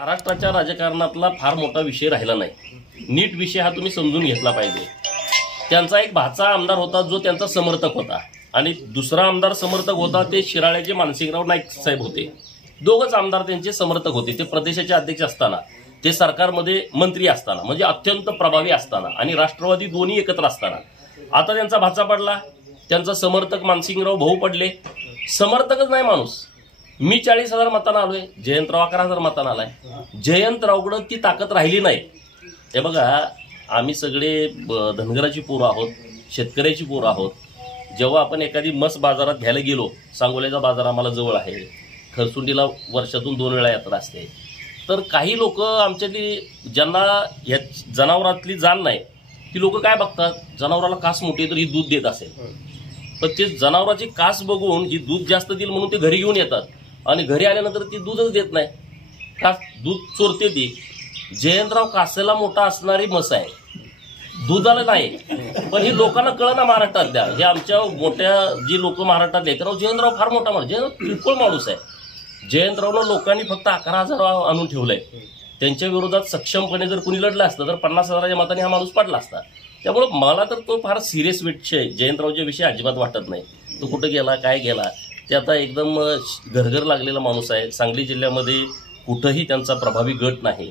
महाराष्ट्राच्या राजकारणातला फार मोठा विषय राहिला नाही। नीट विषय हा तुम्ही समजून घेतला पाहिजे। त्यांचा एक भाचा आमदार होता जो त्यांचा समर्थक होता आणि दुसरा आमदार समर्थक होता ते शिराळ्याचे मानसिंगराव नाईक साहेब होते। दोघच आमदार त्यांचे समर्थक होते। ते प्रदेशाचे अध्यक्ष असताना, ते सरकारमध्ये मंत्री असताना, म्हणजे अत्यंत प्रभावी असताना आणि राष्ट्रवादी दोन्ही एकत्र असताना आता त्यांचा भाचा पडला, त्यांचा समर्थक मानसिंगराव भाऊ पडले। समर्थकच नाही माणूस। मी 40,000 मतांना आलोय, जयंतराव 11,000 मतांना आलाय। जयंतरावकडे ती ताकद राहिली नाही। हे बघा, आम्ही सगळे धनगराची पोरं आहोत, शेतकऱ्याची पोरं आहोत। जेव्हा आपण एखादी मस बाजारात घ्यायला गेलो, सांगोल्याचा बाजार आम्हाला जवळ आहे, खरसुंडीला वर्षातून 2 वेळा यात्रा असते, तर काही लोक आमच्यातली ज्यांना या जनावरातली जाण नाही ती लोक काय बघतात, जनावराला कास मोठी तर ही दूध देत असेल, पण ते जनावराची कास बघून ही दूध जास्त देईल म्हणून ते घरी घेऊन येतात आणि घरी आल्यानंतर ती दूधच देत नाही, का दूध चोरते ती। जयंतराव कासेला मोठा असणारी मस आहे, दुधाला नाही, पण ही लोकांना कळना महाराष्ट्रातल्या। हे आमच्या मोठ्या जी लोक महाराष्ट्रात लेकराव जयंतराव फार मोठा माणूस, जयंतराव किरकोळ माणूस आहे। जयंतरावला लोकांनी फक्त 11,000 आणून ठेवलंय। त्यांच्या विरोधात सक्षमपणे जर कुणी लढलं असतं तर 50,000च्या मतांनी हा माणूस पडला असता। त्यामुळे मला तर तो फार सिरियस विषय, जयंतरावच्या विषयी अजिबात वाटत नाही। तो कुठं गेला, काय गेला, ते आता एकदम घरघर लागलेला माणूस आहे। सांगली जिल्ह्यामध्ये कुठंही त्यांचा प्रभावी गट नाही।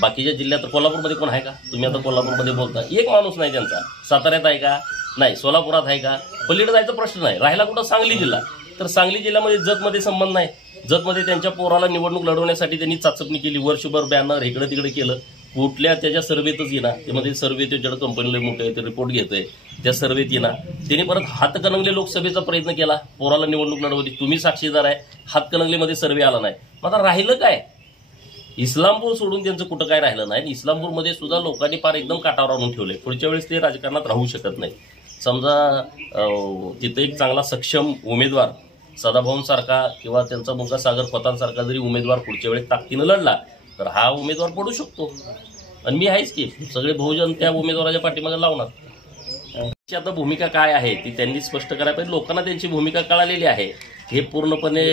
बाकीच्या जिल्ह्यात, कोल्हापूरमध्ये कोण आहे का? तुम्ही आता कोल्हापूरमध्ये बोलता, एक माणूस नाही त्यांचा। साताऱ्यात आहे का? नाही। सोलापुरात आहे का? पलीकडे जायचा प्रश्न नाही। राहिला कुठं? सांगली जिल्हा। तर सांगली जिल्ह्यामध्ये जतमध्ये संबंध नाही। जतमध्ये त्यांच्या पोराला निवडणूक लढवण्यासाठी त्यांनी चाचपणी केली, वर्षभर बॅनर इकडे तिकडे केलं, कुठल्या त्याच्या सर्वेतच येणार, त्यामध्ये सर्वे त्याच्याकडे कंपनीला मोठे आहे, ते रिपोर्ट घेतोय, त्या सर्वेत येणार। त्यांनी परत हातकणंगले लोकसभेचा प्रयत्न केला, पोराला निवडणूक लढवली, तुम्ही साक्षीदार आहे, हातकणंगलेमध्ये सर्वे आला नाही। मग आता राहिलं काय? इस्लामपूर सोडून त्यांचं कुठं काय राहिलं नाही। इस्लामपूरमध्ये सुद्धा लोकांनी फार एकदम काटावर आणून ठेवलंय। पुढच्या वेळेस ते राजकारणात राहू शकत नाही। समजा तिथे एक चांगला सक्षम उमेदवार सदाभाऊंसारखा किंवा त्यांचा मुलगा सागर खोतांसारखा जरी उमेदवार पुढच्या वेळेस ताकदीनं लढला तर हा उमेदवार पडू शकतो। आणि मी आहेच की, सगळे बहुजन त्या उमेदवाराच्या पाठीमागे लावणार। आता भूमिका काय आहे ती त्यांनी स्पष्ट करायला पाहिजे। लोकांना त्यांची भूमिका कळालेली आहे, हे पूर्णपणे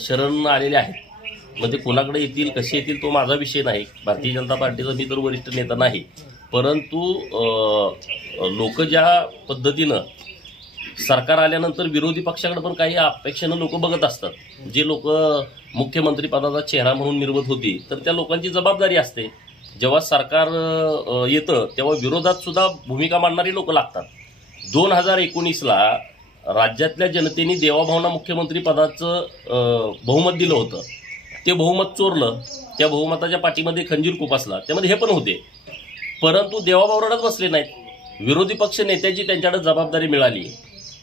शरण आलेले आहेत। मग ते कोणाकडे येतील, कसे येतील, तो माझा विषय नाही। भारतीय जनता पार्टीचा मी तर वरिष्ठ नेता नाही, परंतु लोक ज्या पद्धतीनं सरकार आल्यानंतर विरोधी पक्षाकडे पण काही अपेक्षेनं लोक बघत असतात। जे लोक मुख्यमंत्री पदाचा चेहरा म्हणून निर्वत होती, तर त्या लोकांची जबाबदारी असते, जेव्हा सरकार येतं तेव्हा विरोधात सुद्धा भूमिका मांडणारी लोक लागतात। 2019ला राज्यातल्या जनतेने देवाभाऊंना मुख्यमंत्री पदाचं बहुमत दिलं होतं, ते बहुमत चोरलं, त्या बहुमताच्या पाठीमध्ये खंजीर खुपसला, त्यामध्ये हे पण होते, परंतु देवाभाऊ रडत बसले नाहीत। विरोधी पक्ष नेत्याची त्यांच्याकडे जबाबदारी मिळाली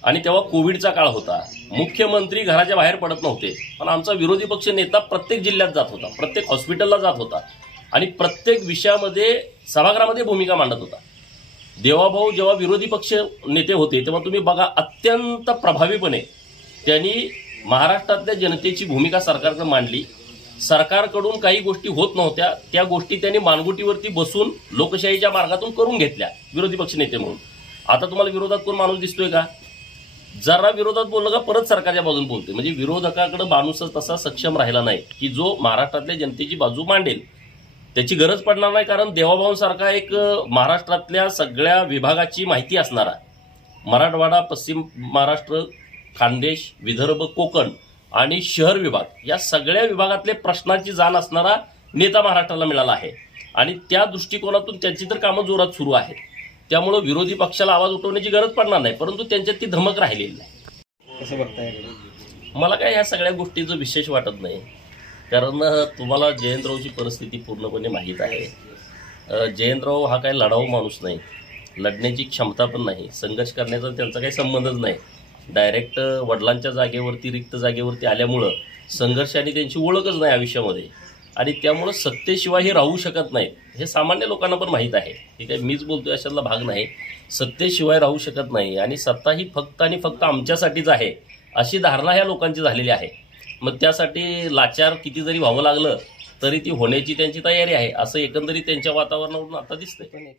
आणि तेव्हा कोविडचा काळ होता, मुख्यमंत्री घराच्या बाहेर पडत नव्हते, पण आमचा विरोधी पक्ष नेता प्रत्येक जिल्ह्यात जात होता, प्रत्येक हॉस्पिटलला जात होता आणि प्रत्येक विषयामध्ये सभागृहामध्ये भूमिका मांडत होता। देवाभाऊ जेव्हा विरोधी पक्ष नेते होते तेव्हा तुम्ही बघा, अत्यंत प्रभावीपणे त्यांनी महाराष्ट्रातल्या जनतेची भूमिका सरकारकडे मांडली। सरकारकडून काही गोष्टी होत नव्हत्या, त्या गोष्टी त्यांनी मानगुटीवरती बसून लोकशाहीच्या मार्गातून करून घेतल्या विरोधी पक्ष नेते म्हणून। आता तुम्हाला विरोधात कोण माणूस दिसतोय का? जरा विरोधात बोललं का परत सरकारच्या बाजून बोलते। म्हणजे विरोधकाकडे माणूसच तसा सक्षम राहिला नाही की जो महाराष्ट्रातल्या जनतेची बाजू मांडेल। त्याची गरज पडणार नाही, कारण देवाभाऊंसारखा एक महाराष्ट्रातल्या सगळ्या विभागाची माहिती असणारा, मराठवाडा, पश्चिम महाराष्ट्र, खानदेश, विदर्भ, कोकण आणि शहर विभाग या सगळ्या विभागातले प्रश्नांची जाण असणारा नेता महाराष्ट्राला मिळाला आहे आणि त्या दृष्टिकोनातून त्यांची तर कामं जोरात सुरू आहेत। त्यामुळे विरोधी पक्षाला आवाज उठवण्याची गरज पडणार नाही, परंतु त्यांच्यात ती धमक राहिलेली नाही। कसं बघताय? मला काय ह्या सगळ्या गोष्टीचं विशेष वाटत नाही, कारण तुम्हाला जयंतरावची परिस्थिती पूर्णपणे माहीत आहे। जयंतराव हा काही लढाऊ माणूस नाही, लढण्याची क्षमता पण नाही, संघर्ष करण्याचा त्यांचा काही संबंधच नाही। डायरेक्ट वडिलांच्या जागेवरती, रिक्त जागेवरती आल्यामुळं संघर्षाने त्यांची ओळखच नाही आयुष्यामध्ये आणि त्यामुळं सत्तेशिवाय हे राहू शकत नाहीत। हे सामान्य लोकांना पण माहीत आहे, हे काही मीच बोलतोय अशातला भाग नाही। सत्तेशिवाय राहू शकत नाही आणि सत्ता ही फक्त आणि फक्त आमच्यासाठीच आहे अशी धारणा ह्या लोकांची झालेली आहे। मग त्यासाठी लाचार किती जरी व्हावं लागलं तरी ती होण्याची त्यांची तयारी आहे, असं एकंदरीत त्यांच्या वातावरणावरून आता दिसतंय।